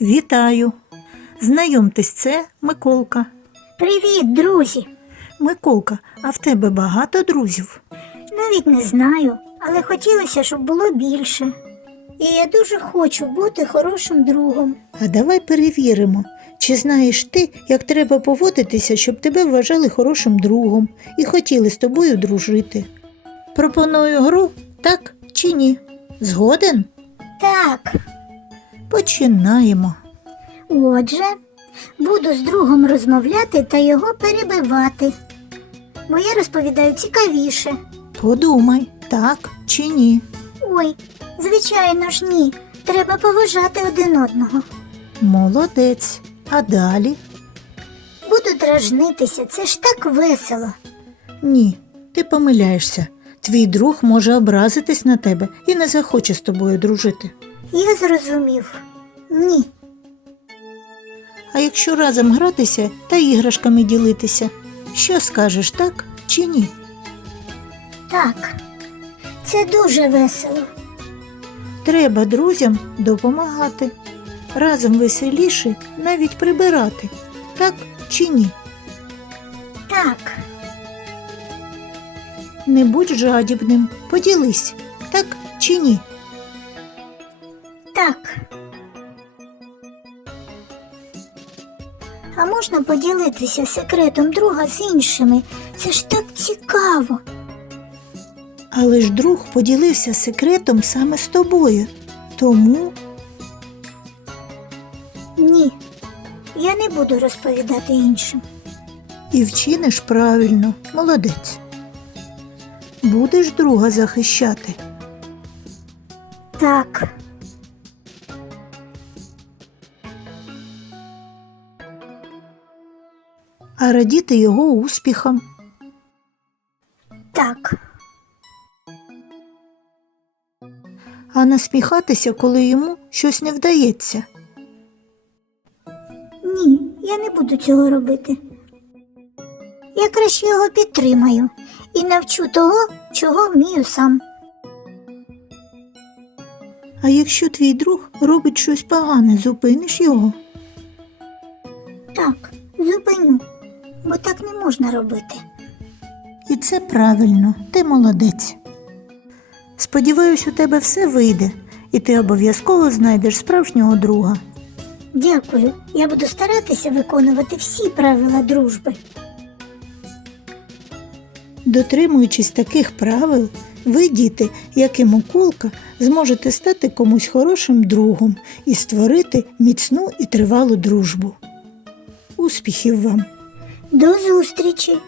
Вітаю. Знайомтесь, це Миколка. Привіт, друзі! Миколка, а в тебе багато друзів? Навіть не знаю, але хотілося, щоб було більше. І я дуже хочу бути хорошим другом. А давай перевіримо, чи знаєш ти, як треба поводитися, щоб тебе вважали хорошим другом і хотіли з тобою дружити. Пропоную гру, так чи ні? Згоден? Так, Починаємо. отже, буду з другом розмовляти та його перебивати. Бо я розповідаю цікавіше. Подумай, так чи ні. Ой, звичайно ж ні. Треба поважати один одного. Молодець. А далі? Буду дражнитися, це ж так весело. Ні, ти помиляєшся. Твій друг може образитись на тебе і не захоче з тобою дружити. Я зрозумів. Ні. А якщо разом гратися та іграшками ділитися, що скажеш так чи ні? Так. Це дуже весело. Треба друзям допомагати. Разом веселіше навіть прибирати. Так чи ні? Так. Не будь жадібним, поділись, так чи ні? Так. А можна поділитися секретом друга з іншими? Це ж так цікаво. Але ж друг поділився секретом саме з тобою. Тому Ні. Я не буду розповідати іншим. і вчиниш правильно, молодець. Будеш друга захищати. Так. А радіти його успіхам. Так. а насміхатися, коли йому щось не вдається. Ні, я не буду цього робити. Я краще його підтримаю і навчу того, чого вмію сам. А якщо твій друг робить щось погане, зупиниш його. Бо так не можна робити. І це правильно, ти молодець. Сподіваюсь, у тебе все вийде, і ти обов'язково знайдеш справжнього друга. Дякую. Я буду старатися виконувати всі правила дружби. Дотримуючись таких правил, ви, діти, як і Миколка, зможете стати комусь хорошим другом і створити міцну і тривалу дружбу. Успіхів вам! До зустрічі!